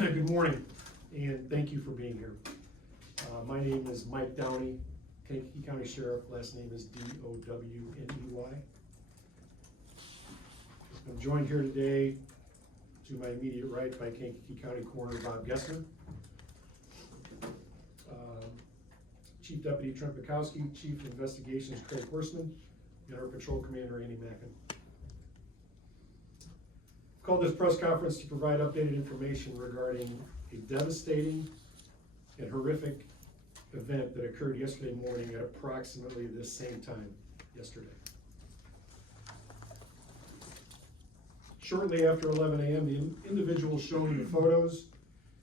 Good morning, and thank you for being here. My name is Mike Downey, Kankakee County Sheriff. Last name is D-O-W-N-E-Y. I'm joined here today to my immediate right by Kankakee County Coroner Bob Gessner, Chief Deputy Trent Bukowski, Chief Investigations Craig Horstman, and our Patrol Commander Andy Mackin. I've called this press conference to provide updated information regarding a devastating and horrific event that occurred yesterday morning at approximately this same time yesterday. Shortly after 11 a.m., the individual shown in the photos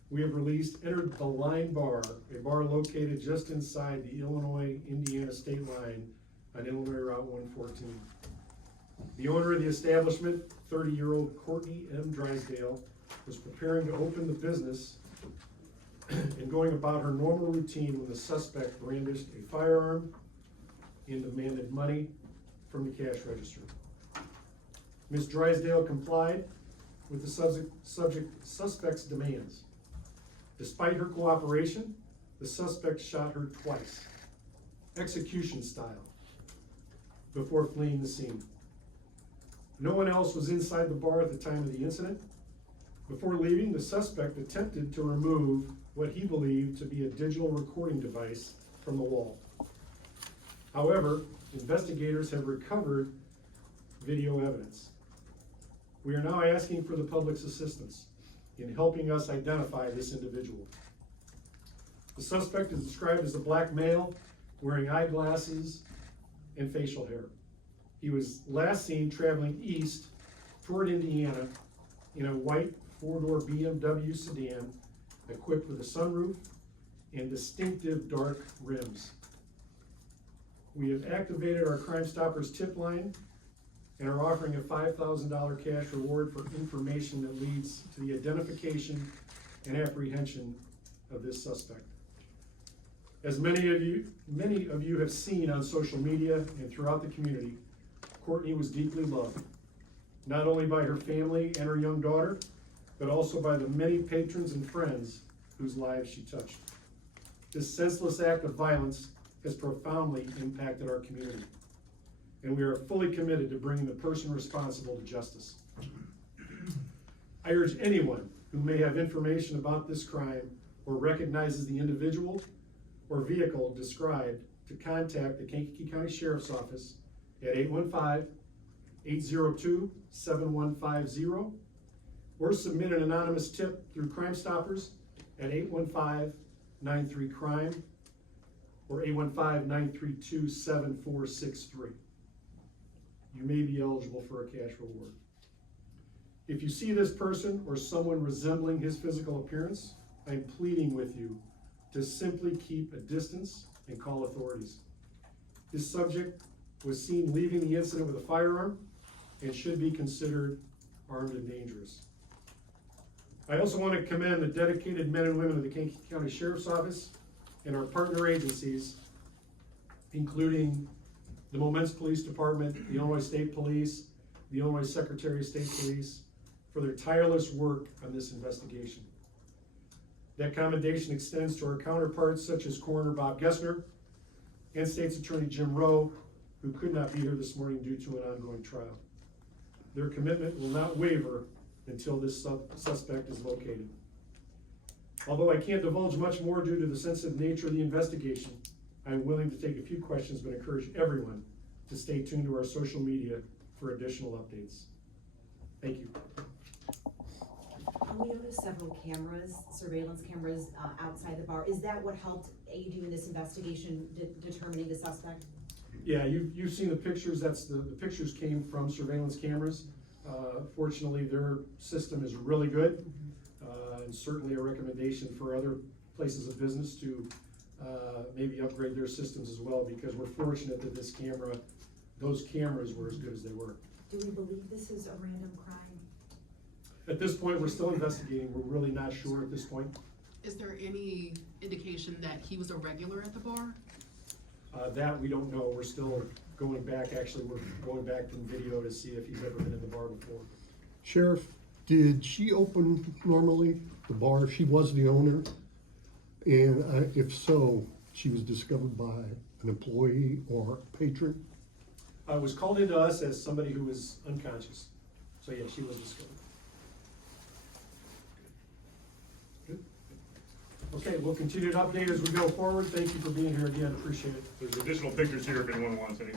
we have released entered the Line Bar, a bar located just inside the Illinois-Indiana state line on Illinois Route 114. The owner of the establishment, 30-year-old Courtney M. Drysdale, was preparing to open the business and going about her normal routine when the suspect brandished a firearm and demanded money from the cash register. Ms. Drysdale complied with the suspect's demands. Despite her cooperation, the suspect shot her twice, execution style, before fleeing the scene. No one else was inside the bar at the time of the incident. Before leaving, the suspect attempted to remove what he believed to be a digital recording device from the wall. However, investigators have recovered video evidence. We are now asking for the public's assistance in helping us identify this individual. The suspect is described as a black male wearing eyeglasses and facial hair. He was last seen traveling east toward Indiana in a white four-door BMW sedan equipped with a sunroof and distinctive dark rims. We have activated our Crime Stoppers tip line and are offering a $5,000 cash reward for information that leads to the identification and apprehension of this suspect. As many of you have seen on social media and throughout the community, Courtney was deeply loved, not only by her family and her young daughter, but also by the many patrons and friends whose lives she touched. This senseless act of violence has profoundly impacted our community, and we are fully committed to bringing the person responsible to justice. I urge anyone who may have information about this crime or recognizes the individual or vehicle described to contact the Kankakee County Sheriff's Office at 815-802-7150 or submit an anonymous tip through Crime Stoppers at 815-93-CRIME or 815-932-7463. You may be eligible for a cash reward. If you see this person or someone resembling his physical appearance, I'm pleading with you to simply keep a distance and call authorities. This subject was seen leaving the incident with a firearm and should be considered armed and dangerous. I also want to commend the dedicated men and women of the Kankakee County Sheriff's Office and our partner agencies, including the Momence Police Department, the Illinois State Police, the Illinois Secretary of State Police, for their tireless work on this investigation. That commendation extends to our counterparts such as Coroner Bob Gessner and State's Attorney Jim Rowe, who could not be here this morning due to an ongoing trial. Their commitment will not waver until this suspect is located. Although I can't divulge much more due to the sensitive nature of the investigation, I'm willing to take a few questions, but encourage everyone to stay tuned to our social media for additional updates. Thank you. We noticed several cameras, surveillance cameras outside the bar. Is that what helped aid you in this investigation, determining the suspect? Yeah, you've seen the pictures. The pictures came from surveillance cameras. Fortunately, their system is really good, and certainly a recommendation for other places of business to maybe upgrade their systems as well, because we're fortunate that those cameras were as good as they were. Do we believe this is a random crime? At this point, we're still investigating. We're really not sure at this point. Is there any indication that he was a regular at the bar? That we don't know. We're still going back. Actually, we're going back from video to see if he's ever been in the bar before. Sheriff, did she open normally the bar, she was the owner? And if so, she was discovered by an employee or patron? It was called into us as somebody who was unconscious. So yeah, she was discovered. Good. Okay, we'll continue to update as we go forward. Thank you for being here again, appreciate it. There's additional pictures here if anyone wants any.